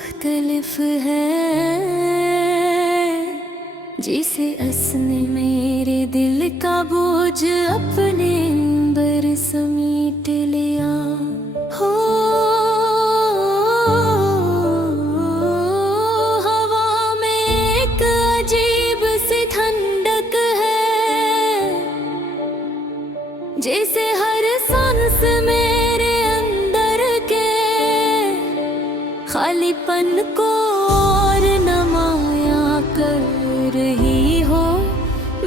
मुख्तलिफ है, जिसे असने मेरे दिल का बोझ अपने अंबर समेट लिया। हो हवा में एक अजीब सी ठंडक है, जैसे हर सांस मेरे अंदर के खालीपन को और नमाया कर रही हो।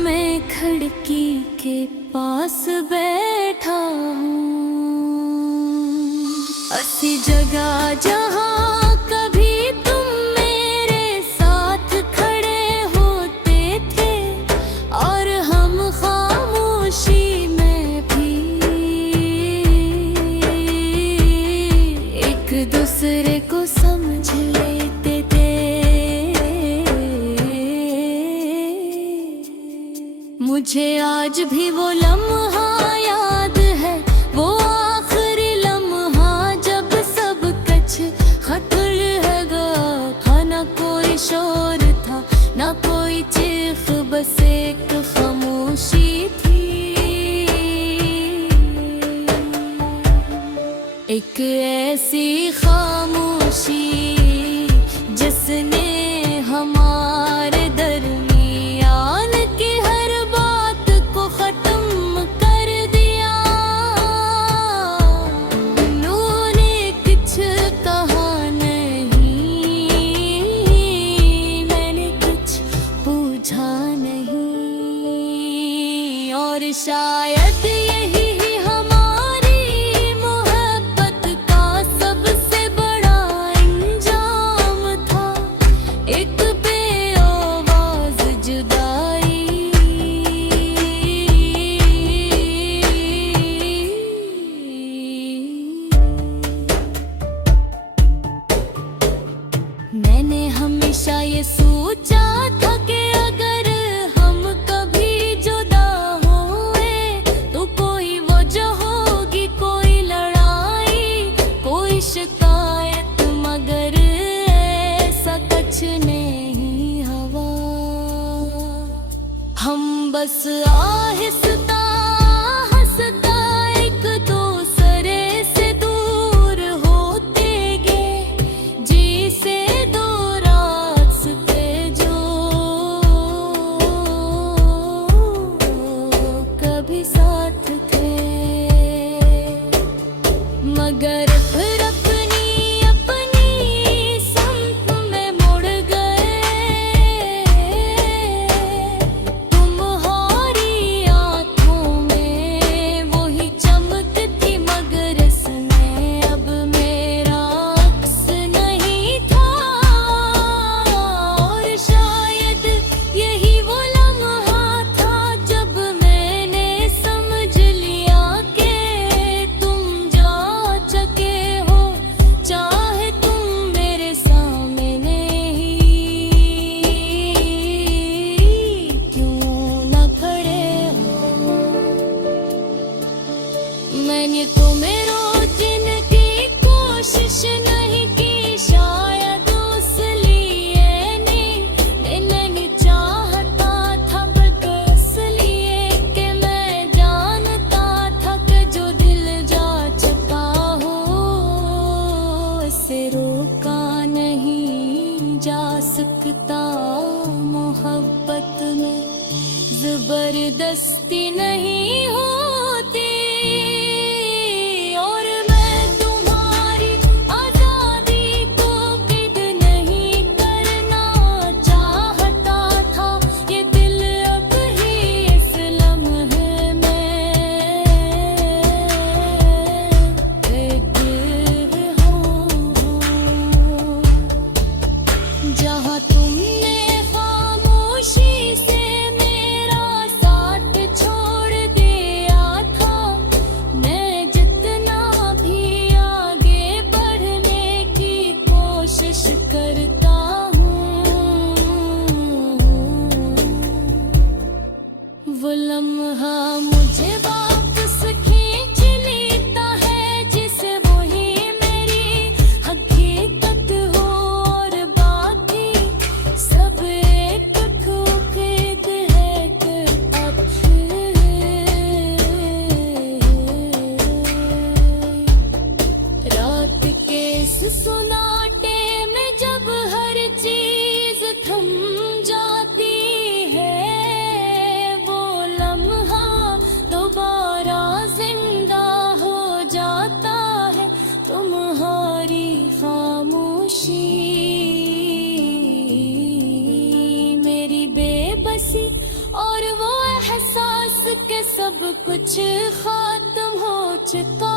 मैं खिड़की के पास बैठा हूँ, ऐसी जगह जहाँ कभी तुम मेरे साथ खड़े होते थे, और हम खामोशी में भी एक दूसरे को समझ लेते थे। मुझे आज भी वो लम्हा याद है, वो आखिरी लम्हा जब सब कुछ खत्म गया था। ना कोई शोर था, ना कोई चीख, बस एक खामोशी थी। एक ऐसी खामोशी जिसने हमारे दरमियान की हर बात को खत्म कर दिया। उन्होंने कुछ कहा नहीं, मैंने कुछ पूछा नहीं, और शायद यही हमारी मोहब्बत का सबसे बड़ा इंजाम था। एक बेआवाज़ जुदाई, मैंने हमेशा ये सोचा था कि अगर हम कभी जुदा हुए तो कोई वजह होगी, कोई लड़ाई, कोई शिकायत, मगर ऐसा कुछ नहीं हुआ। हम बस आहिस्ता आहिस्ता एक दूसरे से दूर होते गए, जैसे दो रास्ते जो कभी साथ थे, मगर फिर अपनी अपनी संग में मुड़ गए। तुम्हारी बसी और वो एहसास के सब कुछ खात्म हो चुका